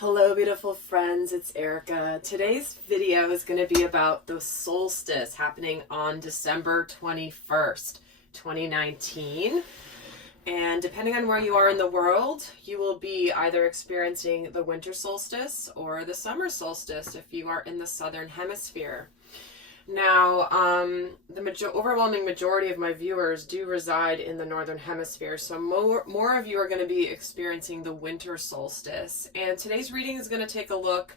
Hello, beautiful friends. It's Erika. Today's video is going to be about the solstice happening on December 21st, 2019. And depending on where you are in the world, you will be either experiencing the winter solstice or the summer solstice if you are in the southern hemisphere. Now, the overwhelming majority of my viewers do reside in the northern hemisphere, so more of you are going to be experiencing the winter solstice. And today's reading is going to take a look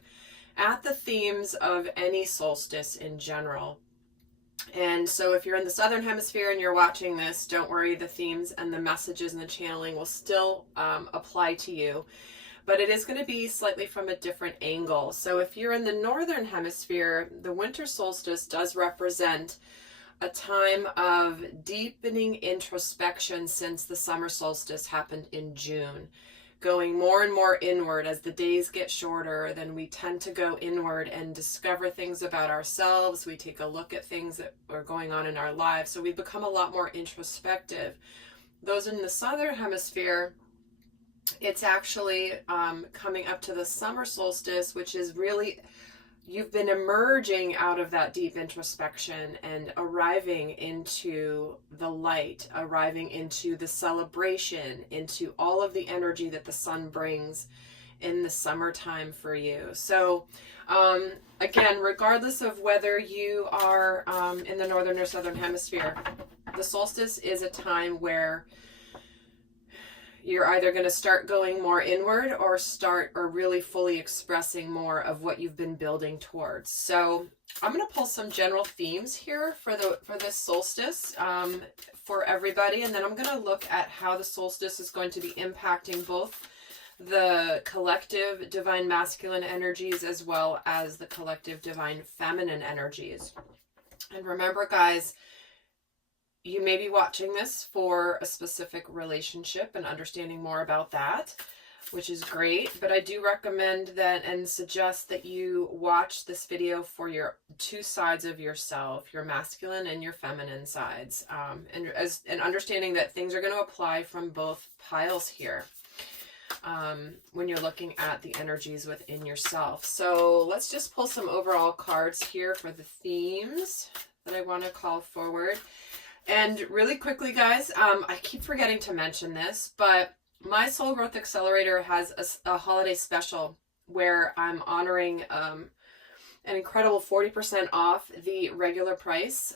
at the themes of any solstice in general. And so if you're in the southern hemisphere and you're watching this, don't worry, the themes and the messages and the channeling will still apply to you. But it is going to be slightly from a different angle. So if you're in the northern hemisphere, the winter solstice does represent a time of deepening introspection since the summer solstice happened in June. Going more and more inward as the days get shorter, then we tend to go inward and discover things about ourselves. We take a look at things that are going on in our lives. So we become a lot more introspective. Those in the southern hemisphere, it's actually coming up to the summer solstice, which is really, you've been emerging out of that deep introspection and arriving into the light, arriving into the celebration, into all of the energy that the sun brings in the summertime for you. So again, regardless of whether you are in the northern or southern hemisphere, the solstice is a time where you're either going to start going more inward or really fully expressing more of what you've been building towards. So I'm going to pull some general themes here for this solstice for everybody, and then I'm going to look at how the solstice is going to be impacting both the collective divine masculine energies as well as the collective divine feminine energies. And remember, guys, you may be watching this for a specific relationship and understanding more about that, which is great. But I do recommend that and suggest that you watch this video for your two sides of yourself, your masculine and your feminine sides, and understanding that things are going to apply from both piles here when you're looking at the energies within yourself. So let's just pull some overall cards here for the themes that I want to call forward. And really quickly, guys, I keep forgetting to mention this, but my Soul Growth Accelerator has a holiday special where I'm honoring an incredible 40% off the regular price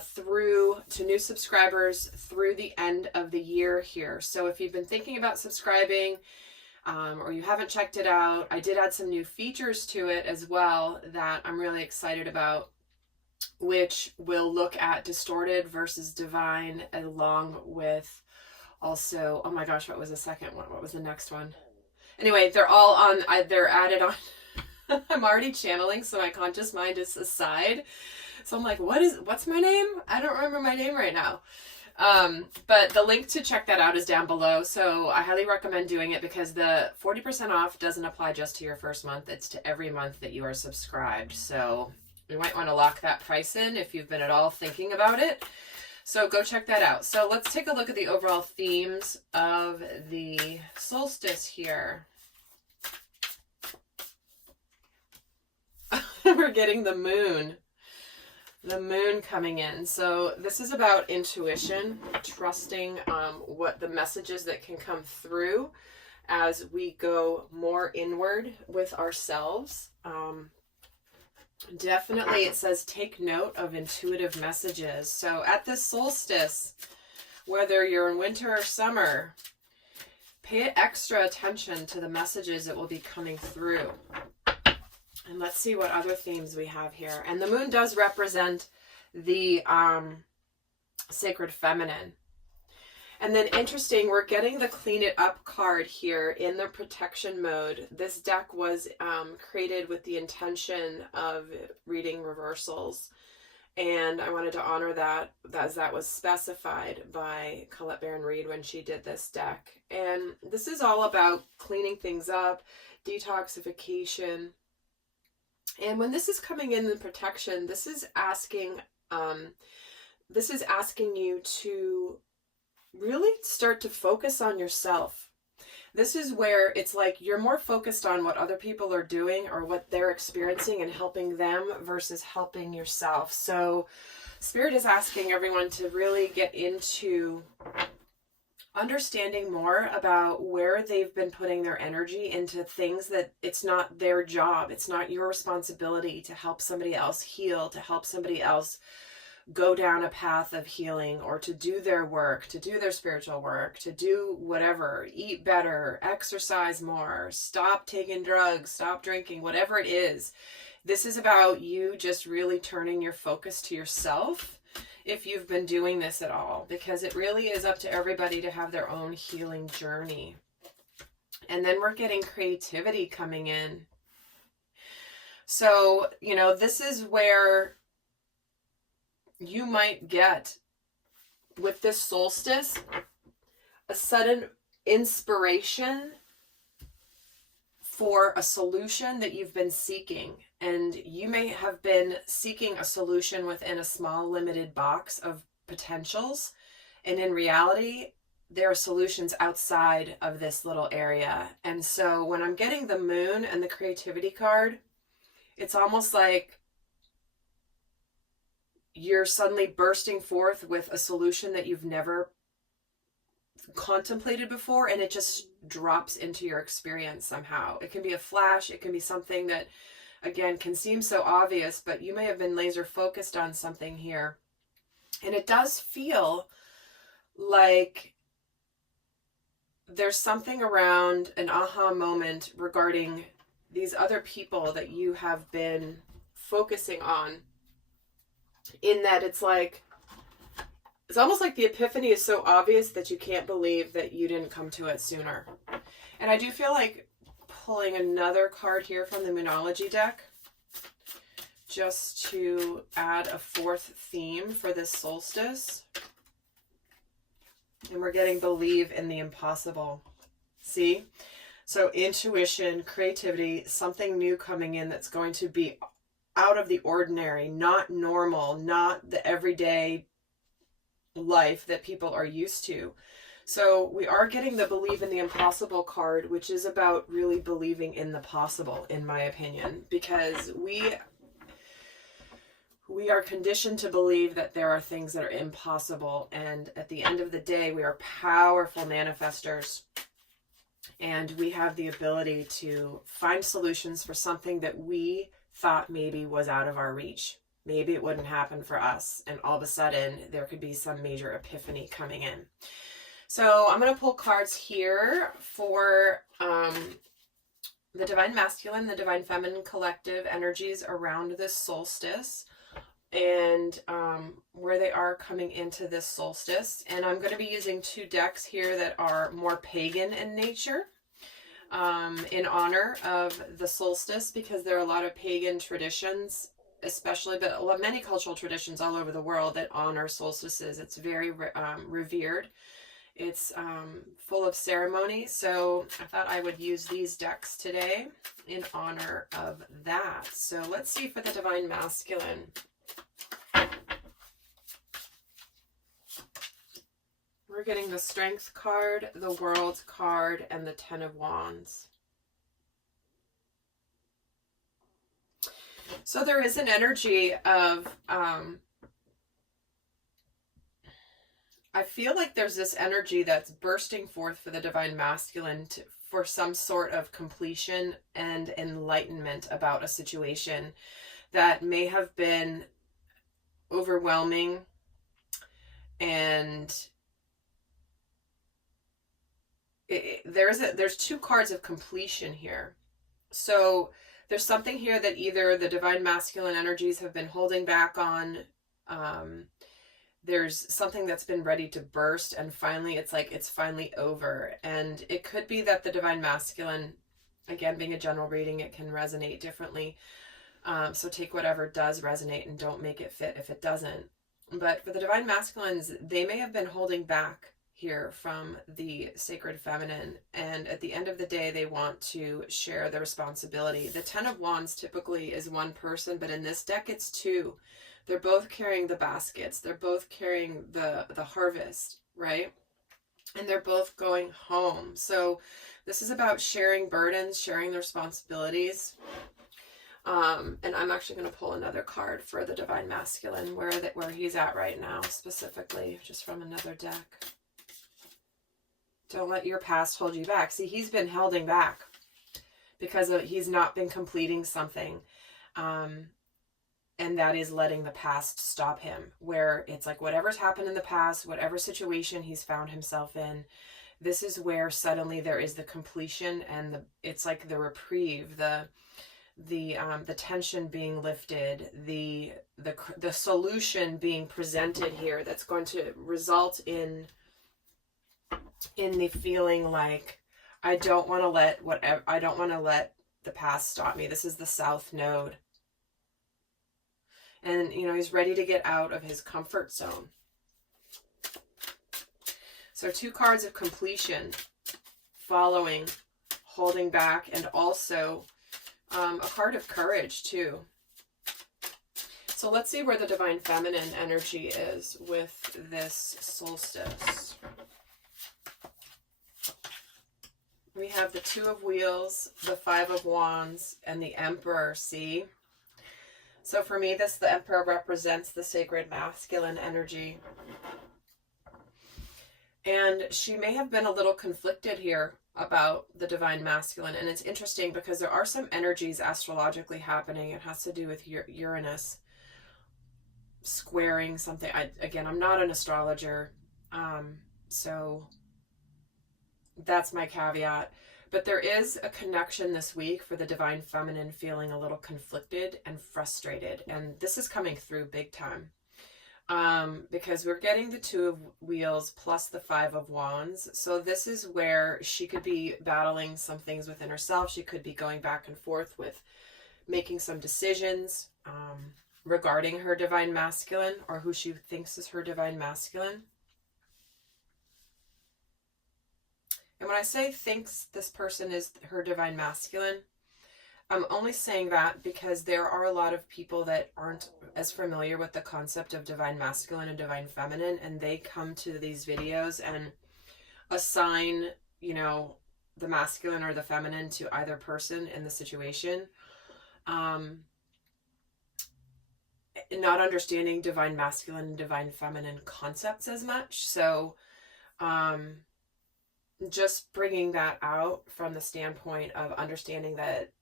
through to new subscribers through the end of the year here. So if you've been thinking about subscribing or you haven't checked it out, I did add some new features to it as well that I'm really excited about, which will look at distorted versus divine, along with also, oh my gosh, what was the second one? What was the next one? Anyway, they're all on, they're added on. I'm already channeling, so my conscious mind is aside. So I'm like, what's my name? I don't remember my name right now. But the link to check that out is down below. So I highly recommend doing it because the 40% off doesn't apply just to your first month. It's to every month that you are subscribed. So you might want to lock that price in if you've been at all thinking about it. So go check that out. So let's take a look at the overall themes of the solstice here. We're getting the moon coming in. So this is about intuition, trusting what the messages that can come through as we go more inward with ourselves. Definitely, it says take note of intuitive messages. So at this solstice, whether you're in winter or summer, pay extra attention to the messages that will be coming through. And let's see what other themes we have here. And the moon does represent the sacred feminine. And then interesting, we're getting the clean it up card here in the protection mode. This deck was created with the intention of reading reversals. And I wanted to honor that as that was specified by Colette Baron Reed when she did this deck. And this is all about cleaning things up, detoxification. And when this is coming in the protection, this is asking you to really start to focus on yourself. This is where it's like you're more focused on what other people are doing or what they're experiencing and helping them versus helping yourself. So Spirit is asking everyone to really get into understanding more about where they've been putting their energy into things that it's not their job. It's not your responsibility to help somebody else heal, to help somebody else go down a path of healing, or to do their work, to do their spiritual work, to do whatever, eat better, exercise more, stop taking drugs, stop drinking, whatever it is. This is about you just really turning your focus to yourself if you've been doing this at all, because it really is up to everybody to have their own healing journey. And then we're getting creativity coming in. So, you know, this is where you might get, with this solstice, a sudden inspiration for a solution that you've been seeking. And you may have been seeking a solution within a small limited box of potentials. And in reality, there are solutions outside of this little area. And so when I'm getting the moon and the creativity card, it's almost like you're suddenly bursting forth with a solution that you've never contemplated before, and it just drops into your experience somehow. It can be a flash, it can be something that, again, can seem so obvious, but you may have been laser focused on something here. And it does feel like there's something around an aha moment regarding these other people that you have been focusing on, in that it's like, it's almost like the epiphany is so obvious that you can't believe that you didn't come to it sooner. And I do feel like pulling another card here from the Moonology deck, just to add a fourth theme for this solstice. And we're getting believe in the impossible. See? So intuition, creativity, something new coming in that's going to be out of the ordinary, not normal, not the everyday life that people are used to. So we are getting the believe in the impossible card, which is about really believing in the possible, in my opinion, because we are conditioned to believe that there are things that are impossible. And at the end of the day, we are powerful manifestors. And we have the ability to find solutions for something that we thought maybe was out of our reach. Maybe it wouldn't happen for us. And all of a sudden, there could be some major epiphany coming in. So I'm going to pull cards here for the Divine Masculine, the Divine Feminine collective energies around this solstice, and where they are coming into this solstice. And I'm going to be using two decks here that are more pagan in nature, in honor of the solstice, because there are a lot of pagan traditions, especially, but many cultural traditions all over the world that honor solstices. It's very revered. It's full of ceremony. So I thought I would use these decks today in honor of that. So let's see for the Divine Masculine. We're getting the Strength card, the World card, and the Ten of Wands. So there is an energy of, I feel like there's this energy that's bursting forth for the Divine Masculine for some sort of completion and enlightenment about a situation that may have been overwhelming, and there's two cards of completion here. So there's something here that either the Divine Masculine energies have been holding back on. There's something that's been ready to burst, and finally it's like it's finally over. And it could be that the Divine Masculine, again, being a general reading, it can resonate differently. So take whatever does resonate and don't make it fit if it doesn't. But for the Divine Masculines, they may have been holding back here from the Sacred Feminine, and at the end of the day they want to share the responsibility. The Ten of Wands typically is one person, but in this deck it's two. They're both carrying the baskets, they're both carrying the harvest, right? And they're both going home. So This is about sharing burdens, sharing the responsibilities. And I'm actually going to pull another card for the Divine Masculine, where he's at right now, specifically, just from another deck. Don't let your past hold you back. See, he's been holding back because he's not been completing something. And that is letting the past stop him, where it's like whatever's happened in the past, whatever situation he's found himself in, this is where suddenly there is the completion, and it's like the reprieve, the tension being lifted, the solution being presented here that's going to result in the feeling like I don't want to let the past stop me. This is the South Node. And, you know, he's ready to get out of his comfort zone. So 2 cards of completion, following, holding back, and also a card of courage too. So let's see where the Divine Feminine energy is with this solstice. We have the 2 of Wheels, the 5 of Wands, and the Emperor, see? So for me, the Emperor represents the sacred masculine energy. And she may have been a little conflicted here about the Divine Masculine. And it's interesting because there are some energies astrologically happening. It has to do with Uranus squaring something. Again, I'm not an astrologer, so that's my caveat. But there is a connection this week for the Divine Feminine feeling a little conflicted and frustrated. And this is coming through big time. Because we're getting the 2 of Wheels plus the 5 of Wands. So this is where she could be battling some things within herself. She could be going back and forth with making some decisions regarding her Divine Masculine, or who she thinks is her Divine Masculine. And when I say thinks this person is her Divine Masculine, I'm only saying that because there are a lot of people that aren't as familiar with the concept of Divine Masculine and Divine Feminine, and they come to these videos and assign, you know, the masculine or the feminine to either person in the situation. Not understanding Divine Masculine and Divine Feminine concepts as much. So, just bringing that out from the standpoint of understanding that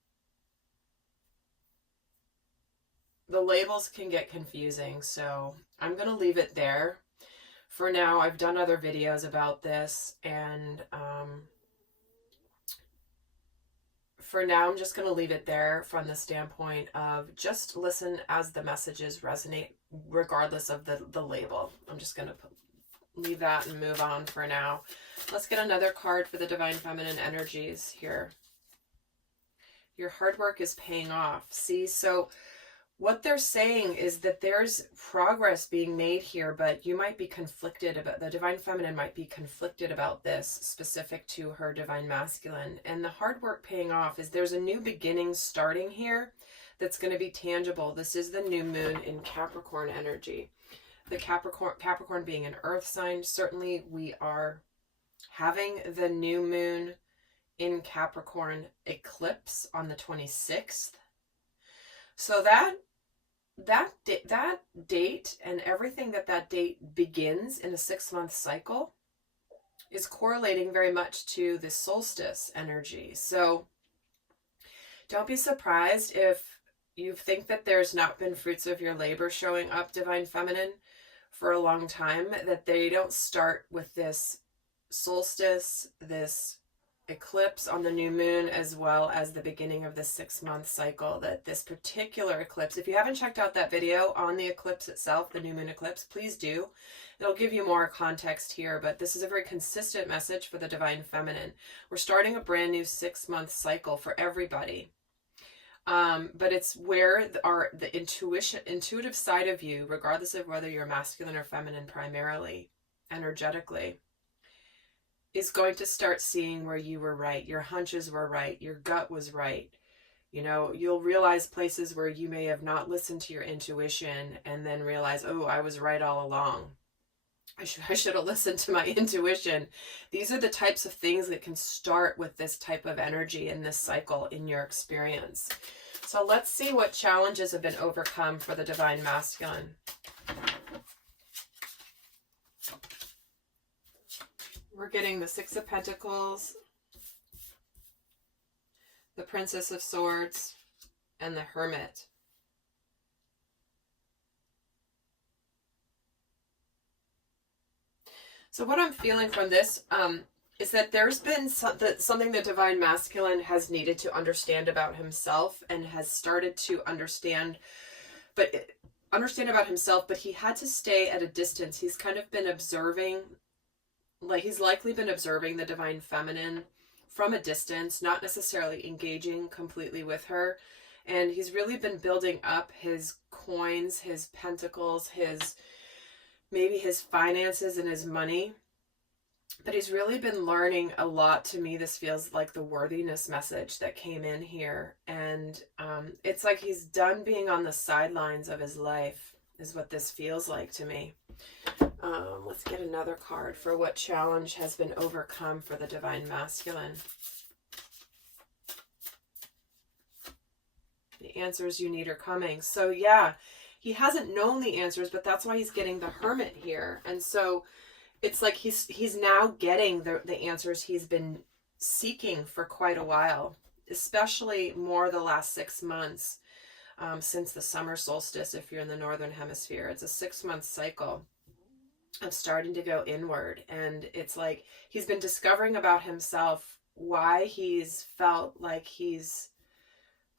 the labels can get confusing. So I'm going to leave it there for now. I've done other videos about this, and for now I'm just going to leave it there from the standpoint of just listen as the messages resonate regardless of the label. I'm just going to leave that and move on for now. Let's get another card for the Divine Feminine energies here. Your hard work is paying off. See, so what they're saying is that there's progress being made here, but you might be conflicted about, the Divine Feminine might be conflicted about this specific to her Divine Masculine. And the hard work paying off is there's a new beginning starting here that's going to be tangible. This is the new moon in Capricorn energy. The Capricorn being an earth sign, certainly we are having the new moon in Capricorn eclipse on the 26th. So that date and everything that date begins in a 6-month cycle is correlating very much to the solstice energy. So don't be surprised if you think that there's not been fruits of your labor showing up, Divine Feminine, for a long time, that they don't start with this solstice, this eclipse on the new moon, as well as the beginning of the 6-month cycle. That this particular eclipse, if you haven't checked out that video on the eclipse itself, the new moon eclipse, please do. It'll give you more context here, but this is a very consistent message for the Divine Feminine. We're starting a brand new 6-month cycle for everybody. But it's where the intuitive side of you, regardless of whether you're masculine or feminine primarily, energetically, is going to start seeing where you were right. Your hunches were right. Your gut was right. You know, you'll realize places where you may have not listened to your intuition and then realize, oh, I was right all along. I should have listened to my intuition. These are the types of things that can start with this type of energy in this cycle in your experience. So let's see what challenges have been overcome for the Divine Masculine. We're getting the Six of Pentacles, the Princess of Swords, and the Hermit. So what I'm feeling from this is that there's been something the Divine Masculine has needed to understand about himself and has started to understand about himself, but he had to stay at a distance. He's kind of been observing, like he's likely been observing the Divine Feminine from a distance, not necessarily engaging completely with her. And he's really been building up his coins, his pentacles, maybe his finances and his money. But he's really been learning a lot. To me, this feels like the worthiness message that came in here. And it's like he's done being on the sidelines of his life, is what this feels like to me. Let's get another card for what challenge has been overcome for the Divine Masculine. The answers you need are coming. So yeah, he hasn't known the answers, but that's why he's getting the Hermit here. And so it's like he's now getting the answers he's been seeking for quite a while, especially more the last 6 months since the summer solstice. If you're in the Northern Hemisphere, it's a 6-month cycle of starting to go inward. And it's like he's been discovering about himself why he's felt like he's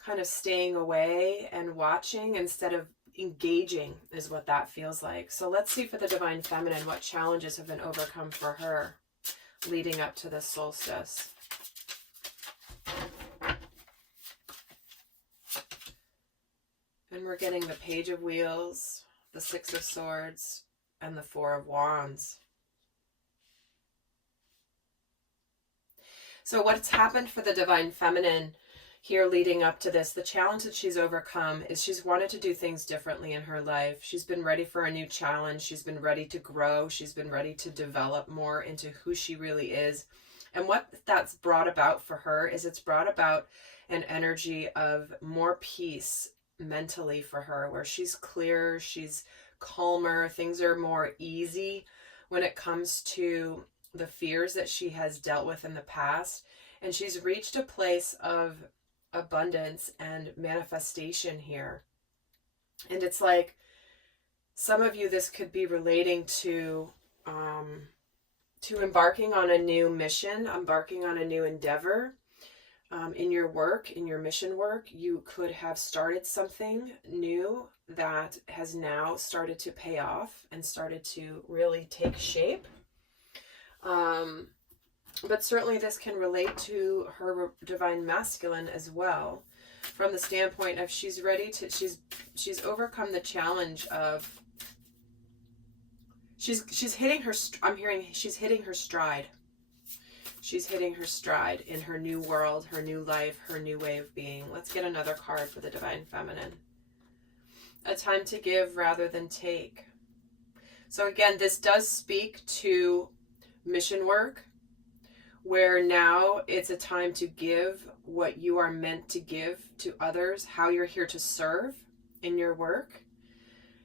kind of staying away and watching instead of engaging, is what that feels like. So let's see for the Divine Feminine what challenges have been overcome for her leading up to this solstice. And we're getting the Page of Wheels, the Six of Swords, and the Four of Wands. So what's happened for the Divine Feminine here leading up to this, the challenge that she's overcome is she's wanted to do things differently in her life. She's been ready for a new challenge. She's been ready to grow. She's been ready to develop more into who she really is. And what that's brought about for her is it's brought about an energy of more peace mentally for her, where she's clearer, she's calmer, things are more easy when it comes to the fears that she has dealt with in the past. And she's reached a place of abundance and manifestation here. And it's like some of you, this could be relating to embarking on a new mission, embarking on a new endeavor in your work, in your mission work. You could have started something new that has now started to pay off and started to really take shape. But certainly this can relate to her Divine Masculine as well, from the standpoint of she's ready to, she's overcome the challenge of, she's hitting her, I'm hearing she's hitting her stride. She's hitting her stride in her new world, her new life, her new way of being. Let's get another card for the Divine Feminine. A time to give rather than take. So again, this does speak to mission work, where now it's a time to give what you are meant to give to others, how you're here to serve in your work.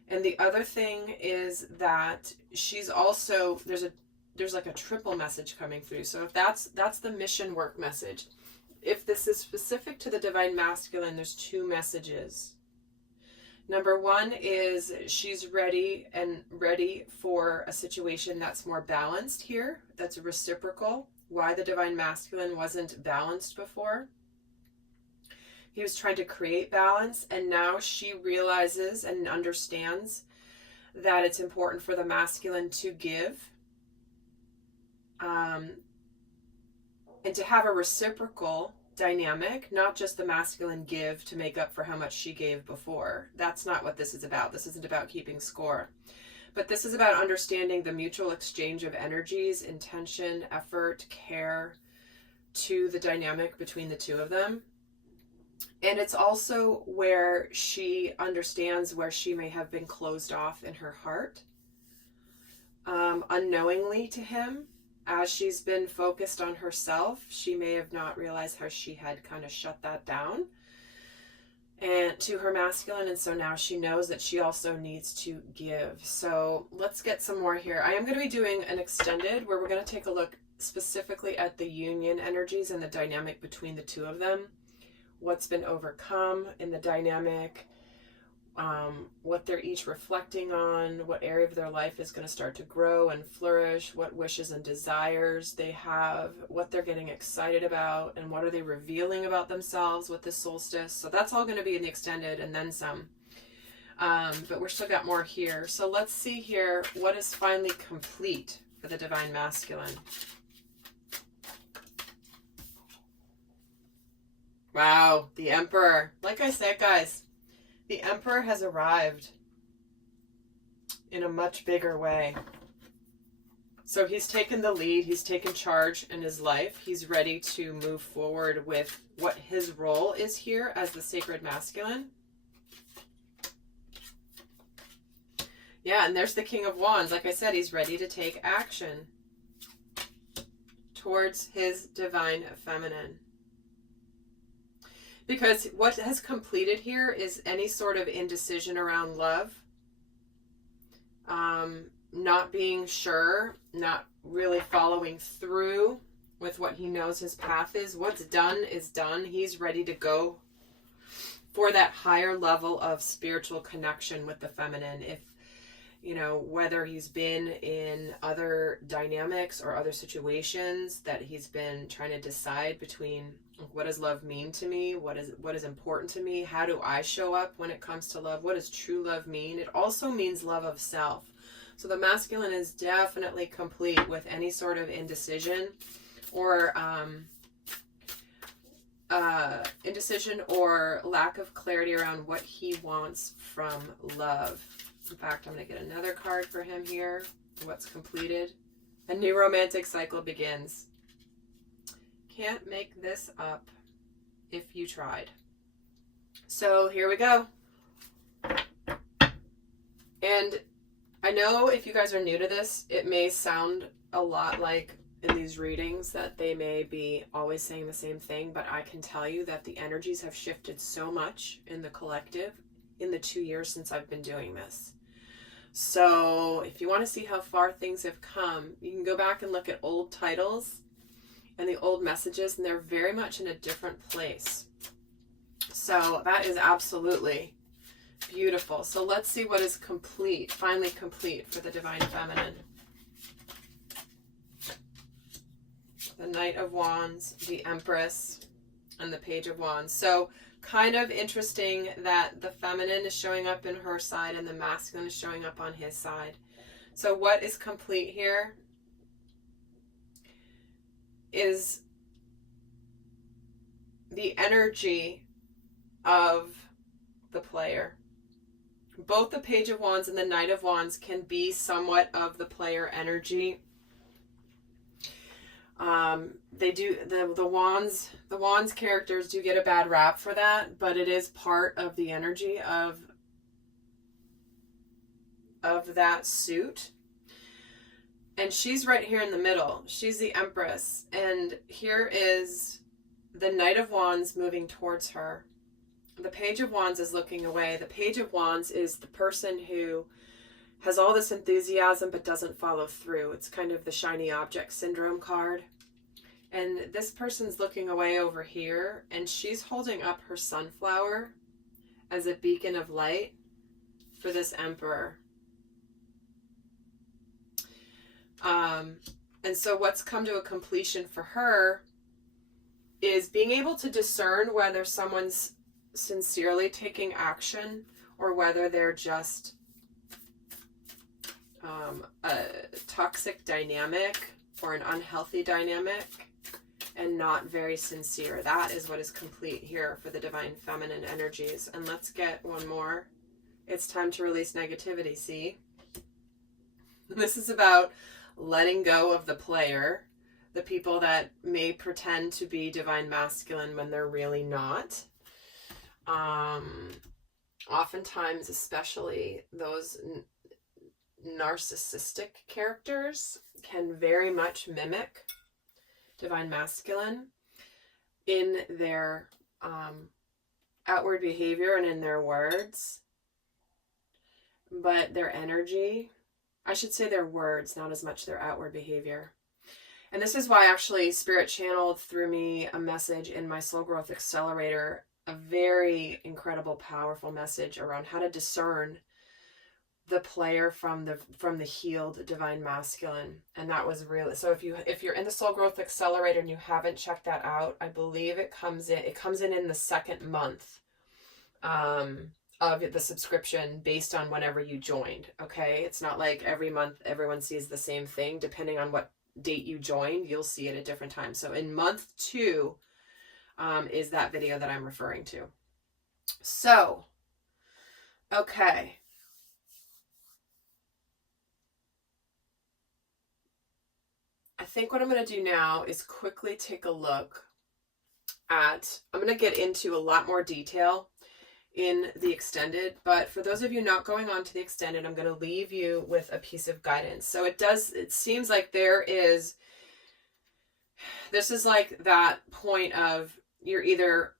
And the other thing is that she's also, there's like a triple message coming through. So if that's the mission work message. If this is specific to the Divine Masculine, there's 2 messages. Number 1 is she's ready for a situation that's more balanced here, that's reciprocal. Why the Divine Masculine wasn't balanced before. He was trying to create balance, and now she realizes and understands that it's important for the masculine to give and to have a reciprocal dynamic, not just the masculine give to make up for how much she gave before. That's not what this is about. This isn't about keeping score. But this is about understanding the mutual exchange of energies, intention, effort, care to the dynamic between the two of them. And it's also where she understands where she may have been closed off in her heart, unknowingly to him. As she's been focused on herself, she may have not realized how she had kind of shut that down and to her masculine, and so now she knows that she also needs to give. So let's get some more here. I am going to be doing an extended where we're going to take a look specifically at the union energies and the dynamic between the two of them, what's been overcome in the dynamic, what they're each reflecting on, what area of their life is going to start to grow and flourish, what wishes and desires they have, what they're getting excited about, and what are they revealing about themselves with this solstice. So that's all going to be in the extended and then some. But we're still got more here. So let's see here what is finally complete for the Divine Masculine. Wow, the Emperor. Like I said, guys, the Emperor has arrived in a much bigger way. So he's taken the lead, he's taken charge in his life. He's ready to move forward with what his role is here as the sacred masculine. Yeah, and there's the King of Wands. Like I said, he's ready to take action towards his divine feminine. Because what has completed here is any sort of indecision around love. Not being sure, not really following through with what he knows his path is. What's done is done. He's ready to go for that higher level of spiritual connection with the feminine. If, you know, whether he's been in other dynamics or other situations that he's been trying to decide between, what does love mean to me? What is important to me? How do I show up when it comes to love? What does true love mean? It also means love of self. So the masculine is definitely complete with any sort of indecision or lack of clarity around what he wants from love. In fact, I'm going to get another card for him here. What's completed? A new romantic cycle begins. Can't make this up if you tried. So here we go. And I know if you guys are new to this, it may sound a lot like in these readings that they may be always saying the same thing, but I can tell you that the energies have shifted so much in the collective in the 2 years since I've been doing this. So if you want to see how far things have come, you can go back and look at old titles and the old messages, and they're very much in a different place. So that is absolutely beautiful. So let's see what is complete, finally complete for the Divine Feminine. The Knight of Wands, the Empress, and the Page of Wands. So kind of interesting that the feminine is showing up in her side and the masculine is showing up on his side. So what is complete here is the energy of the player. Both the Page of Wands and the Knight of Wands can be somewhat of the player energy. They do, the Wands characters do get a bad rap for that, but it is part of the energy of that suit. And she's right here in the middle. She's the Empress. And here is the Knight of Wands moving towards her. The Page of Wands is looking away. The Page of Wands is the person who has all this enthusiasm but doesn't follow through. It's kind of the shiny object syndrome card. And this person's looking away over here, and she's holding up her sunflower as a beacon of light for this Emperor. And so what's come to a completion for her is being able to discern whether someone's sincerely taking action or whether they're just a toxic dynamic or an unhealthy dynamic and not very sincere. That is what is complete here for the Divine Feminine energies. And let's get one more. It's time to release negativity, see? This is about letting go of the player, the people that may pretend to be Divine Masculine when they're really not. Oftentimes, especially those narcissistic characters can very much mimic divine masculine in their outward behavior and in their words, but their energy, I should say their words, not as much their outward behavior. And this is why actually Spirit channeled through me a message in my Soul Growth Accelerator, a very incredible, powerful message around how to discern the player from the healed divine masculine. And that was really, so if you're in the Soul Growth Accelerator and you haven't checked that out, I believe it comes in the second month of the subscription based on whenever you joined. Okay, it's not like every month everyone sees the same thing. Depending on what date you joined, you'll see it at different times. So in month 2 is that video that I'm referring to. So okay, I think what I'm going to do now is quickly take a look at, I'm going to get into a lot more detail in the extended, but for those of you not going on to the extended, I'm going to leave you with a piece of guidance. So it seems like this is like that point of, you're either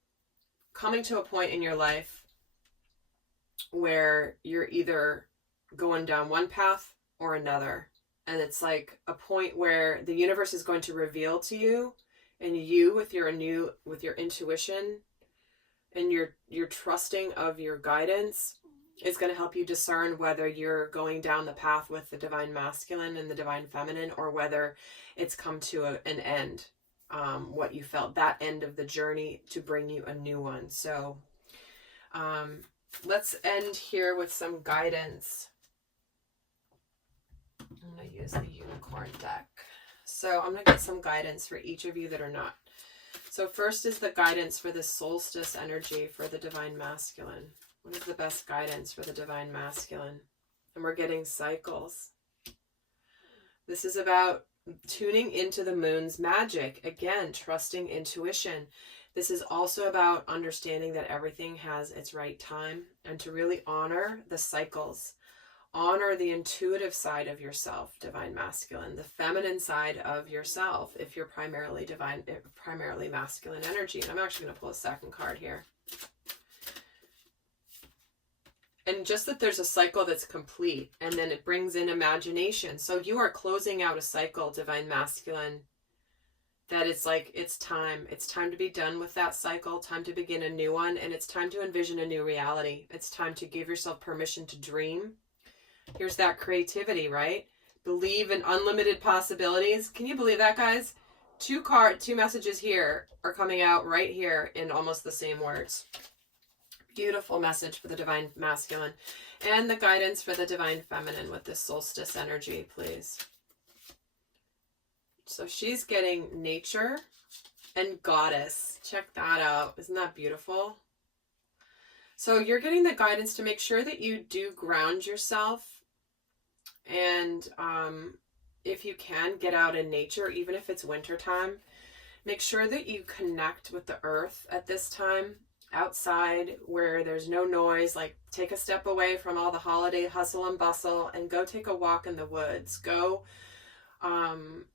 coming to a point in your life where you're either going down one path or another. And it's like a point where the universe is going to reveal to you, and you with your intuition and your trusting of your guidance is going to help you discern whether you're going down the path with the divine masculine and the divine feminine, or whether it's come to an end, what you felt, that end of the journey to bring you a new one. So let's end here with some guidance. I'm going to use the unicorn deck. So I'm going to get some guidance for each of you that are not. So first is the guidance for the solstice energy for the divine masculine. What is the best guidance for the divine masculine? And we're getting cycles. This is about tuning into the moon's magic. Again, trusting intuition. This is also about understanding that everything has its right time, and to really honor the cycles. Honor the intuitive side of yourself, divine masculine, the feminine side of yourself if you're primarily masculine energy. And I'm actually going to pull a second card here. And just that there's a cycle that's complete, and then it brings in imagination. So you are closing out a cycle, divine masculine, that it's like, it's time. It's time to be done with that cycle, time to begin a new one, and it's time to envision a new reality. It's time to give yourself permission to dream. Here's that creativity, right? Believe in unlimited possibilities. Can you believe that, guys? Two messages here are coming out right here in almost the same words. Beautiful message for the divine masculine. And the guidance for the divine feminine with this solstice energy, please. So she's getting nature and goddess. Check that out. Isn't that beautiful? So you're getting the guidance to make sure that you do ground yourself, and if you can, get out in nature, even if it's wintertime. Make sure that you connect with the earth at this time, outside where there's no noise. Like, take a step away from all the holiday hustle and bustle and go take a walk in the woods. Go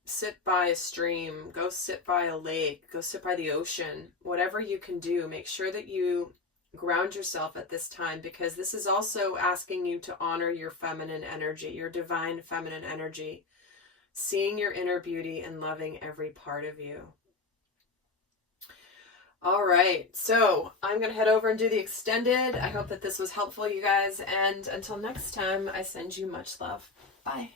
sit by a stream, go sit by a lake, go sit by the ocean. Whatever you can do, make sure that you ground yourself at this time, because this is also asking you to honor your feminine energy, your divine feminine energy, seeing your inner beauty and loving every part of you. All right, so I'm going to head over and do the extended. I hope that this was helpful, you guys, and until next time, I send you much love. Bye.